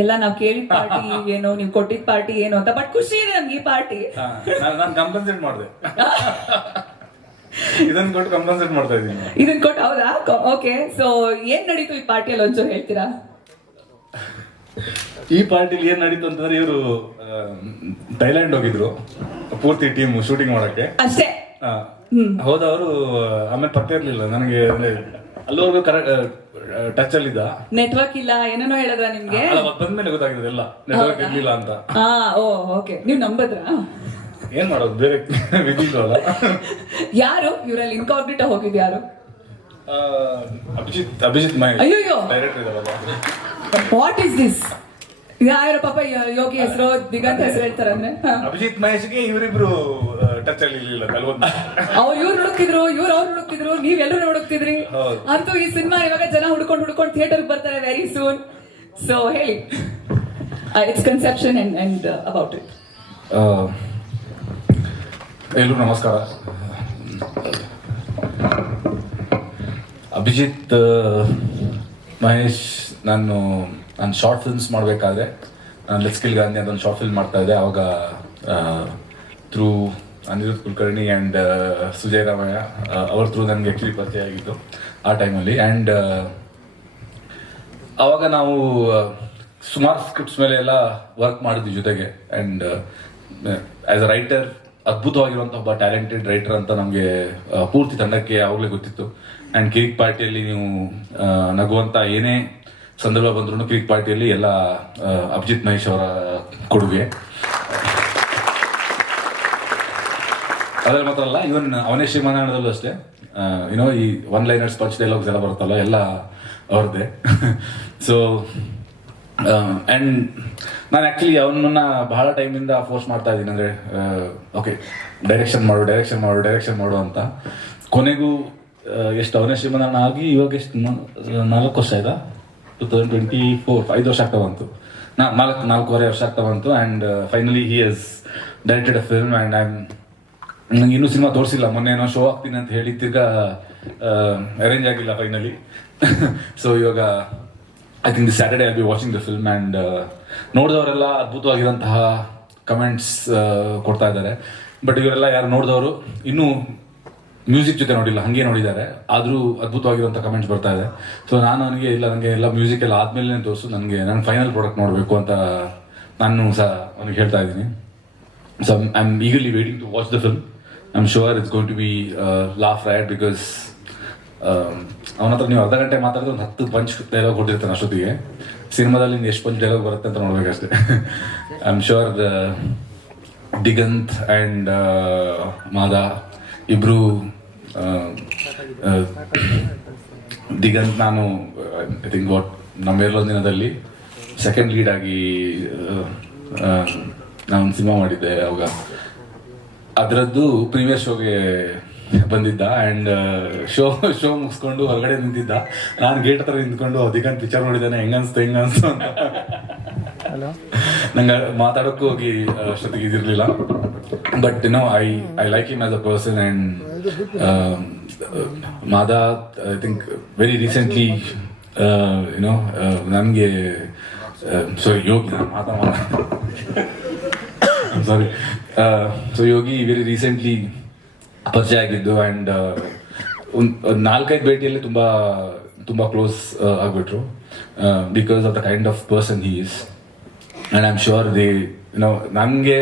ಎಲ್ಲ ನಾವ್ ಕೇಳಿ ಪಾರ್ಟಿ ಏನು ನೀವು ಕೊಟ್ಟಿದ್ ಪಾರ್ಟಿ ಏನು ಅಂತ ಬಟ್ ಖುಷಿ ಇದೆ ನಮ್ಗೆ ಈ ಪಾರ್ಟಿ. ನಾನು ಕಂಪನ್ಸೇಟ್ ಮಾಡಿದೆ. ಇದನ್ನ ಕೊಟ್ಟು ಕಂಪನ್ಸೇಟ್ ಮಾಡ್ತಾ ಇದ್ದೀನಿ. ಇದನ್ನ ಕೊಟ್ಟು ಹೌದಾ? ಓಕೆ ಸೊ ಏನ್ ನಡೀತು ಈ ಪಾರ್ಟಿಯಲ್ಲಿ ಒಂಚೂರು ಹೇಳ್ತೀರಾ? ಈ ಪಾರ್ಟಿಲಿ ಏನ್ ನಡೀತು ಅಂತಂದ್ರೆ ಇವರು ಥೈಲ್ಯಾಂಡ್ ಹೋಗಿದ್ರು ಪೂರ್ತಿ ಟೀಮ್ ಶೂಟಿಂಗ್ ಮಾಡಕ್ಕೆ. ಅಷ್ಟೇ? ಹೋದವರು ಆಮೇಲೆ ಪತ್ತೆ ಇರ್ಲಿಲ್ಲ ನನಗೆ ಅಂದ್ರೆ ಅಲ್ಲಿವರೆಗೂ ಕರೆಕ್ಟ್ ಟಚ್ ಅಲ್ಲಿ ಇದ್ದ ನೆಟ್ವರ್ಕ್ ಇಲ್ಲ ಏನೇನೋ ಹೇಳಿದ್ರ ನಿಮ್ಗೆ? ಅಲ್ಲ, ಬಂದ್ಮೇಲೆ ಗೊತ್ತಾಗಿದೆ ಎಲ್ಲ. ನೆಟ್ವರ್ಕ್ ಇರ್ಲಿಲ್ಲ ಅಂತ. ಹಾ ಓ ಓಕೆ ನೀವ್ ನಂಬದ್ರ? ಏನ್ ಮಾಡೋದು? ಬೇರೆ ವಿಧಿ ಇಲ್ವಲ್ಲ? ಯಾರು? ಇವ್ರಲ್ಲಿ ಇನ್ಕಾಗ್ನಿಟೋ ಹೋಗಿದ್ ಯಾರು? ಆ, ಅಭಿಜಿತ್ ಅಭಿಜಿತ್ ಮಹೇಶ್. ಅಯ್ಯೋ ಡೈರೆಕ್ಟರ್ ಇದಾರಲ್ಲ ವಾಟ್ ಇಸ್ ದಿಸ್ ಯಾರು ಪಾಪ ಯ- ಯೋಗಿ ಹೆಸರು ದಿಗಂತ ಹೆಸರು ಹೇಳ್ತಾರಂದ್ರೆ? ಅಭಿಜಿತ್ ಮಹೇಶ್ಗೆ ಇವರಿಬ್ರು ಟಚ್ ಅಲ್ಲಿ ಇರ್ಲಿಲ್ಲ ಅವ್ರು ಇವ್ರು ಹುಡುಕ್ತಿದ್ರು ಇವ್ರು ಅವ್ರು ಹುಡುಕ್ತಿದ್ರು ನೀವೆಲ್ಲರೂ ಹುಡುಕ್ತಿದ್ರಿ. ಹೌದು. ಅಂತೂ ಈ ಸಿನಿಮಾ ಇವಾಗ ಜನ ಹುಡ್ಕೊಂಡು ಹುಡ್ಕೊಂಡು ಥಿಯೇಟರ್ ಬರ್ತಾರೆ ವೆರಿ ಸೂನ್ ಸೊ ಹೇಳಿ. It's conception and and about it ಎಲ್ಲರೂ ನಮಸ್ಕಾರ. ಅಭಿಜಿತ್ ಆ, ಮಹೇಶ್ ನಾನು ನಾನು ಶಾರ್ಟ್ ಫಿಲ್ಮ್ಸ್ ಮಾಡಬೇಕಾದ್ರೆ. ನಾನು ಲೆಸ್ಕಿಲ್ ಗಾಂಧಿ ಅಂತ ಒಂದು ಶಾರ್ಟ್ ಫಿಲ್ಮ್ ಮಾಡ್ತಾ ಇದ್ದೆ. ಅವಾಗ ಥ್ರೂ ಅನಿರುದ್ಧ್ ಕುಲಕರ್ಣಿ ಆ್ಯಂಡ್ ಸುಜಯ್ ರಾಮಯ್ಯ ಆ, ಅವ್ರ ಥ್ರೂ ನನಗೆ ಆ್ಯಕ್ಚುಲಿ ಪರಿಚಯ ಆಗಿತ್ತು ಆ ಟೈಮಲ್ಲಿ ಆ್ಯಂಡ್ ಅವಾಗ ನಾವು ಸುಮಾರು ಸ್ಕ್ರಿಪ್ಟ್ಸ್ ಮೇಲೆ ಎಲ್ಲ ವರ್ಕ್ ಮಾಡಿದ್ವಿ ಜೊತೆಗೆ. ಆ್ಯಂಡ್ ಆ್ಯಸ್ ಅ ರೈಟರ್ ಅದ್ಭುತವಾಗಿರುವಂಥ ಒಬ್ಬ ಟ್ಯಾಲೆಂಟೆಡ್ ರೈಟರ್ ಅಂತ ನಮಗೆ ಪೂರ್ತಿ ತಂಡಕ್ಕೆ ಆವಾಗಲೇ ಗೊತ್ತಿತ್ತು. ಆ್ಯಂಡ್ ಕಿರಿಕ್ ಪಾರ್ಟಿಯಲ್ಲಿ ನೀವು ನಗುವಂಥ ಏನೇ ಸಂದರ್ಭ ಬಂದ್ರೂ ಕಿರಿಕ್ ಪಾರ್ಟಿಯಲ್ಲಿ ಎಲ್ಲ ಅಭಿಜಿತ್ ಮಹೇಶ್ ಅವರ ಕೊಡುಗೆ. ಅದ್ರಲ್ಲಿ ಮಾತ್ರ ಅಲ್ಲ ಇವನ್ ಅವನೇ ಶ್ರೀಮಾನಾಯಣದಲ್ಲೂ ಅಷ್ಟೇ. ಏನೋ ಈ ಒನ್ ಲೈನರ್ಸ್ ಪಂಚ್ ಡೈಲಾಗ್ಸ್ ಎಲ್ಲ ಬರುತ್ತಲ್ಲ, ಎಲ್ಲ ಅವ್ರದ್ದೇ. ಸೊ ಆ್ಯಂಡ್ ನಾನು ಆ್ಯಕ್ಚುಲಿ ಅವನನ್ನ ಬಹಳ ಟೈಮಿಂದ ಫೋರ್ಸ್ ಮಾಡ್ತಾ ಇದ್ದೀನಿ, ಅಂದರೆ ಓಕೆ ಡೈರೆಕ್ಷನ್ ಮಾಡು ಡೈರೆಕ್ಷನ್ ಮಾಡು ಡೈರೆಕ್ಷನ್ ಮಾಡು ಅಂತ. ಕೊನೆಗೂ ಎಷ್ಟು ಅವನೇ ಶ್ರೀಮಂತಣ್ಣ ಆಗಿ, ಇವಾಗ ಎಷ್ಟು ನಾಲ್ಕು ವರ್ಷ ಆಯ್ತಾ? ಟೂ ತೌಸಂಡ್ ಟ್ವೆಂಟಿ ಫೋರ್ ಐದು ವರ್ಷ ಆಗ್ತಾ ಬಂತು. ನಾ, ನಾಲ್ಕು, ನಾಲ್ಕೂವರೆ ವರ್ಷ ಆಗ್ತಾ ಬಂತು and finally he has directed a film and I am ನಂಗೆ ಇನ್ನೂ ಸಿನಿಮಾ ತೋರಿಸಿಲ್ಲ. ಮೊನ್ನೆ ಏನೋ ಶೋ ಆಗ್ತೀನಿ ಅಂತ ಹೇಳಿ ತಿರ್ಗಾ ಅರೇಂಜ್ ಆಗಿಲ್ಲ ಫೈನಲಿ ಸೊ ಇವಾಗ I think the Saturday I be watching the film and ನೋಡಿದವರೆಲ್ಲ ಅದ್ಭುತವಾಗಿರುವಂತಹ ಕಮೆಂಟ್ಸ್ ಕೊಡ್ತಾ ಇದ್ದಾರೆ. ಬಟ್ ಇವರೆಲ್ಲ ಯಾರು ನೋಡಿದವರು, ಇನ್ನೂ ಮ್ಯೂಸಿಕ್ ಜೊತೆ ನೋಡಿಲ್ಲ, ಹಂಗೆ ನೋಡಿದ್ದಾರೆ. ಆದರೂ ಅದ್ಭುತವಾಗಿರುವಂಥ ಕಮೆಂಟ್ಸ್ ಬರ್ತಾ ಇದೆ. ಸೊ ನಾನು ನನಗೆ ಇಲ್ಲ ನನಗೆ ಎಲ್ಲ ಮ್ಯೂಸಿಕ್ ಎಲ್ಲ ಆದ್ಮೇಲೆ ತೋರಿಸು. ನನಗೆ ನನ್ನ ಫೈನಲ್ ಪ್ರಾಡಕ್ಟ್ ನೋಡಬೇಕು ಅಂತ ನಾನು ಸಹ ಅವನಿಗೆ ಹೇಳ್ತಾ ಇದ್ದೀನಿ. So I am eagerly waiting to watch the film. I'm sure it's going to be laugh right because ಅವನ ಹತ್ರ ನೀವು ಅರ್ಧ ಗಂಟೆ ಮಾತಾಡಿದ್ರೆ ಒಂದು ಹತ್ತು ಪಂಚ್ ಡೈಲಾಗ್ ಕೊಟ್ಟಿರ್ತಾನೆ ಅಷ್ಟೊತ್ತಿಗೆ. ಸಿನಿಮಾದಲ್ಲಿ ಎಷ್ಟು ಪಂಚ್ ಡೈಲಾಗ್ ಬರುತ್ತೆ ಅಂತ ನೋಡ್ಬೇಕಷ್ಟೇ I am sure Diganth and Maada ಇಬ್ರು ದಿಗಂತ್ ನಾನು ಐ ಥಿಂಕ್ ವಾಟ್ ನಮ್ಮೆಲ್ಲೋ ದಿನದಲ್ಲಿ ಸೆಕೆಂಡ್ ಲೀಡ್ ಆಗಿ ನಾನು ಸಿನಿಮಾ ಮಾಡಿದ್ದೆ ಅವಾಗ. ಅದರದ್ದು ಪ್ರೀವಿಯಸ್ ಶೋಗೆ ಬಂದಿದ್ದ ಆ್ಯಂಡ್ ಶೋ ಶೋ ಮುಗಿಸ್ಕೊಂಡು ಹೊರಗಡೆ ನಿಂತಿದ್ದ. ನಾನು ಗೇಟ್ ಹತ್ರ ನಿಂತ್ಕೊಂಡು ಅದಕ್ಕಂತ ಪಿಕ್ಚರ್ ನೋಡಿದ್ದಾನೆ ಹೆಂಗನ್ಸ್ತು ಹೆಂಗನ್ಸ್ತು ಅಂತ. ನಂಗೆ ಮಾತಾಡೋಕ್ಕೂ ಹೋಗಿ ಅಷ್ಟೊತ್ತಿಗೆ ಇದಿರಲಿಲ್ಲ. But no I I like him as a person and Maada I think very recently you know ನನಗೆ ಸಾರಿ ಯೋಗ ಮಾತಾ ಮಾತಾ. Sorry so Yogi very recently ಪರಿಚಯ ಆಗಿದ್ದು ಆ್ಯಂಡ್ ಒಂದು ನಾಲ್ಕೈದು ಭೇಟಿಯಲ್ಲಿ ತುಂಬ ತುಂಬ close ಆಗಿಬಿಟ್ರು. Because of the kind of person he is and I am sure they know ನನಗೆ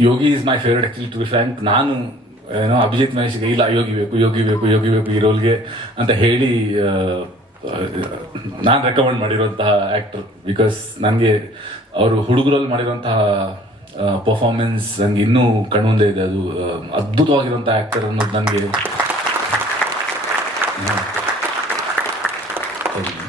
Yogi is my favourite actually to be frank ನಾನು ಏನೋ ಅಭಿಜಿತ್ ಮಹೇಶ್ಗೆ ಇಲ್ಲ ಯೋಗಿ ಬೇಕು ಯೋಗಿ ಬೇಕು ಯೋಗಿ ಬೇಕು ಈ ರೋಲ್ಗೆ ಅಂತ ಹೇಳಿ ನಾನು ರೆಕಮೆಂಡ್ ಮಾಡಿರುವಂತಹ ಆ್ಯಕ್ಟರ್ ಬಿಕಾಸ್ ನನಗೆ ಅವರು ಹುಡುಗರಲ್ಲಿ ಮಾಡಿರುವಂತಹ ಪರ್ಫಾರ್ಮೆನ್ಸ್ ನಂಗೆ ಇನ್ನೂ ಕಣ್ಮುಂದೆ ಇದೆ. ಅದು ಅದ್ಭುತವಾಗಿರುವಂಥ ಆ್ಯಕ್ಟರ್ ಅನ್ನೋದು ನನಗೆ